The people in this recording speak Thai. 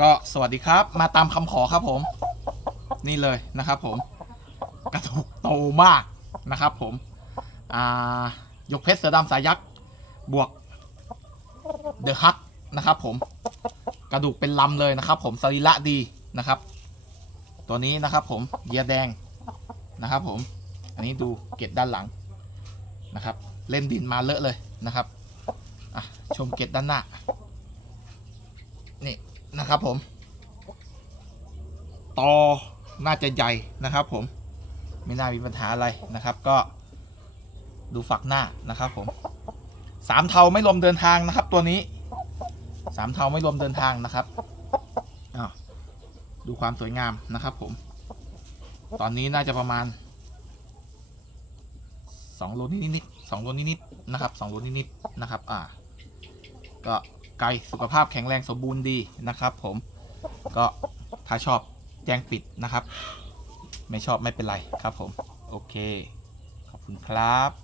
ก็สวัสดีครับมาตามคำขอครับผม นี่เลยนะครับผม กระดูกโตมากนะครับผมอ่ายกเพชรเสือดำสายยักษ์บวกเดอะฮักนะครับผมกระดูกเป็นลำเลยนะครับ ผมสรีระดีนะครับ ตัวนี้นะครับผมเยียแดงนะครับผม อันนี้ดูเกล็ดด้านหลังนะครับ เล่นดินมาเลอะเลยนะครับอะชมเกล็ดด้านหน้า นะครับผมตอน่าจะใหญ่นะครับผมไม่น่ามีปัญหาอะไรนะครับก็ดูฝักหน้านะครับผมสามเทาไม่รวมเดินทางนะครับ ตัวนี้สามเทาไม่รวมเดินทางนะครับอ้าวดูความสวยงามนะครับผม ตอนนี้น่าจะประมาณสองโลนิดๆสองโลนิดๆนะครับสองโลนิดๆนะครับ อ่า ก็ ไก่สุขภาพแข็งแรงสมบูรณ์ดีนะครับ ผมก็ถ้าชอบแจ้งปิดนะครับ ไม่ชอบไม่เป็นไรครับผม โอเค ขอบคุณครับ